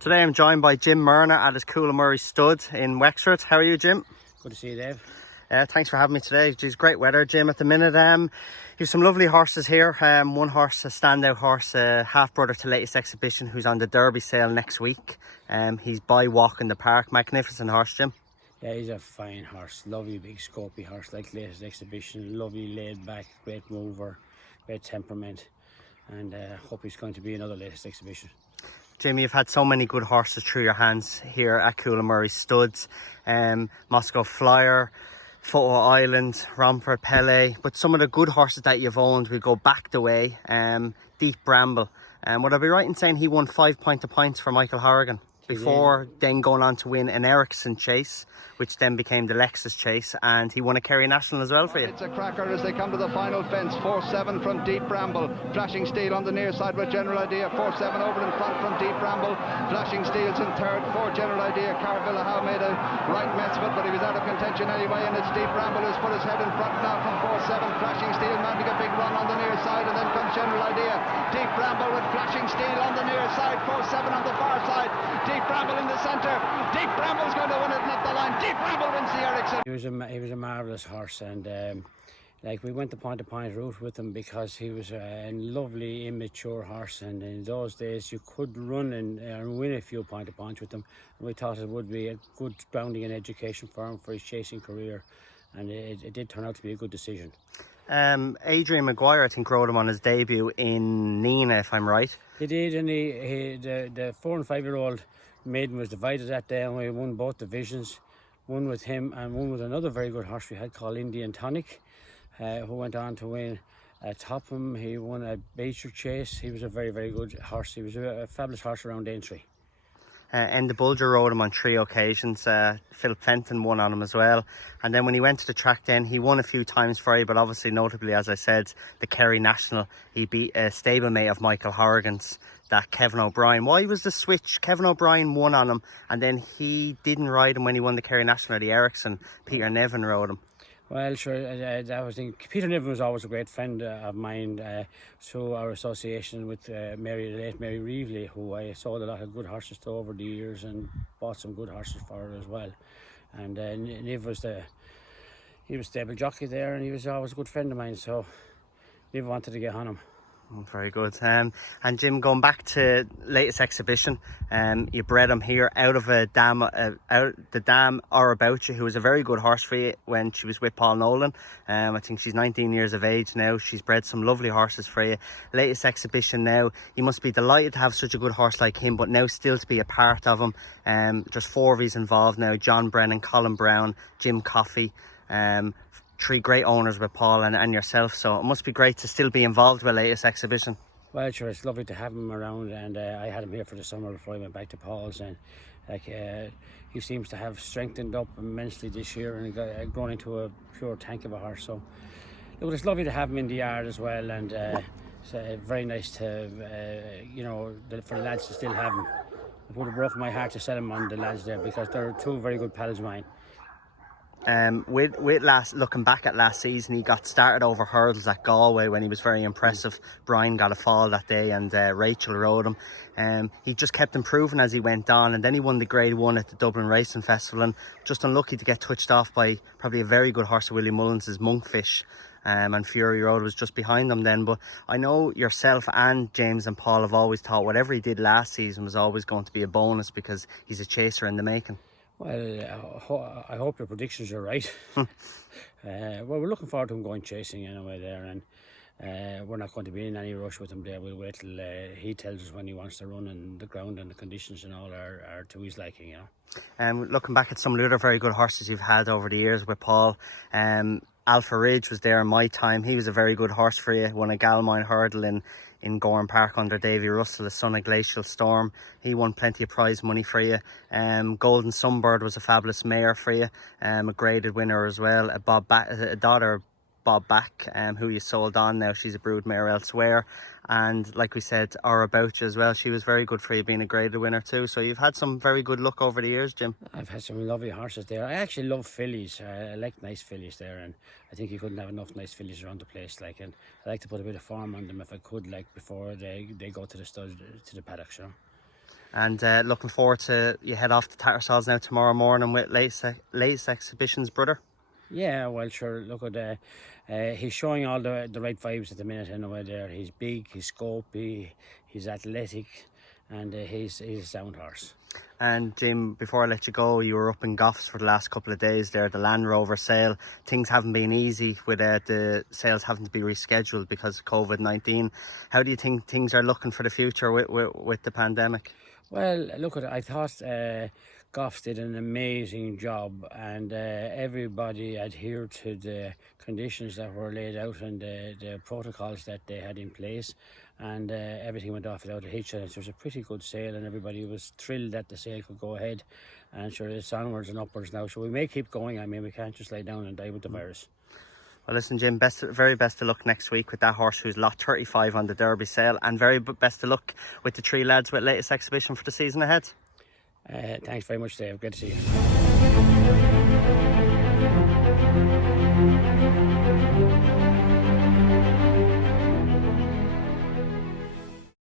Today I'm joined by Jim Mernagh at his Coolamurray stud in Wexford. How are you, Jim? Good to see you, Dave. Thanks for having me today. It's great weather, Jim, at the minute. You've some lovely horses here. One horse, a standout horse, half-brother to latest exhibition, who's on the Derby sale next week. He's by Walk in the Park. Magnificent horse, Jim. Yeah, he's a fine horse. Lovely big scopy horse like latest exhibition. Lovely laid back, great mover, great temperament. And hope he's going to be another latest exhibition. Jim, you've had so many good horses through your hands here at Coolamurray studs. Moscow Flyer, Photo Island, Romford, Pele. But some of the good horses that you've owned, we go back the way. Deep Bramble. Would I be right in saying he won 5 points for Michael Horrigan before then going on to win an Ericsson Chase, which then became the Lexus Chase, and he won a Kerry National as well for you. It's a cracker as they come to the final fence. 4-7 from Deep Bramble. Flashing Steel on the near side with General Idea. 4-7 over in front from Deep Bramble. Flashing Steel's in third. 4 General Idea. Carvilla Howe made a right mess of it, but he was out of contention anyway, and it's Deep Bramble who's put his head in front now from 4-7. Flashing Steel mounting a big run on the near side, and then comes General Idea. Deep Bramble with Flashing Steel on the near side. 4-7 on the far side. Deep Bramble in the centre. Deep Bramble's going to win it at the line. Deep Bramble wins the Ericsson. He was a marvellous horse, and we went the point-to-point route with him because he was a lovely immature horse, and in those days you could run and win a few point-to-points with him, and we thought it would be a good grounding and education for him for his chasing career, and it did turn out to be a good decision. Adrian Maguire, I think, rode him on his debut in Nina, if I'm right. He did, and the 4 and 5 year old maiden was divided that day, and we won both divisions. One with him and one with another very good horse we had called Indian Tonic, who went on to win Topham. He won a Beecher Chase. He was a very, very good horse. He was a fabulous horse around Aintree. And the Bulger rode him on 3 occasions. Phil Fenton won on him as well. And then when he went to the track then, he won a few times for you, but obviously notably, as I said, the Kerry National. He beat a stablemate of Michael Horrigan's, that Kevin O'Brien. Why was the switch? Kevin O'Brien won on him, and then he didn't ride him when he won the Kerry National or the Ericsson. Peter Nevin rode him. Well, sure, that was Peter Niven was always a great friend of mine through our association with late Mary Reevely, who I sold a lot of good horses to over the years and bought some good horses for her as well. And Niv he was stable jockey there, and he was always a good friend of mine, so Niv wanted to get on him. Very good. And Jim, going back to latest exhibition, you bred him here out of the dam Or About You, who was a very good horse for you when she was with Paul Nolan. I think she's 19 years of age now. She's bred some lovely horses for you. Latest exhibition now, you must be delighted to have such a good horse like him, but now still to be a part of him. There's 4 of these involved now: John Brennan, Colin Brown, Jim Coffey. 3 great owners with Paul and yourself, so it must be great to still be involved with latest exhibition. Well, sure, it's lovely to have him around, and I had him here for the summer before I went back to Paul's, and he seems to have strengthened up immensely this year and got grown into a pure tank of a horse. So look, it's lovely to have him in the yard as well, and it's very nice to for the lads to still have him. It would have broken my heart to sell him on the lads there, because they're 2 very good pals of mine. Looking back at last season, he got started over hurdles at Galway when he was very impressive. Brian got a fall that day, and Rachel rode him. He just kept improving as he went on, and then he won the Grade 1 at the Dublin Racing Festival, and just unlucky to get touched off by probably a very good horse of Willie Mullins' Monkfish. And Fury Road was just behind them then. But I know yourself and James and Paul have always thought whatever he did last season was always going to be a bonus, because he's a chaser in the making. Well, I hope your predictions are right. Well, we're looking forward to him going chasing anyway there, and we're not going to be in any rush with him there. We'll wait till he tells us when he wants to run, and the ground and the conditions and all are to his liking, you know. Looking back at some of the other very good horses you've had over the years with Paul, Alpha Ridge was there in my time. He was a very good horse for you. Won a Galmine hurdle in Gorham Park under Davy Russell, the son of Glacial Storm. He won plenty of prize money for you. Golden Sunbird was a fabulous mare for you, a graded winner as well. A daughter, Bob Back, who you sold on now. She's a brood mare elsewhere. And like we said, Or About You as well. She was very good for you, being a graded winner too. So you've had some very good luck over the years, Jim. I've had some lovely horses there. I actually love fillies. I like nice fillies there, and I think you couldn't have enough nice fillies around the place. And I like to put a bit of form on them if I could, before they go to the stud, to the paddock, you know. And looking forward to you head off to Tattersalls now tomorrow morning with latest exhibition's brother. Yeah, well, sure. Look at he's showing all the right vibes at the minute. Anyway, there he's big, he's scopy, he's athletic, and he's a sound horse. And Jim, before I let you go, you were up in Goffs for the last couple of days there, the Land Rover sale. Things haven't been easy with the sales having to be rescheduled because of COVID-19. How do you think things are looking for the future with the pandemic? Well, look, I thought Goffs did an amazing job, and everybody adhered to the conditions that were laid out and the protocols that they had in place, and everything went off without a hitch. And it was a pretty good sale, and everybody was thrilled that the sale could go ahead. And sure, it's onwards and upwards now, so we may keep going. I mean, we can't just lay down and die with the virus. Well, listen, Jim, very best of luck next week with that horse who's lot 35 on the Derby sale, and very best of luck with the three lads with latest exhibition for the season ahead. Thanks very much, Dave. Good to see you.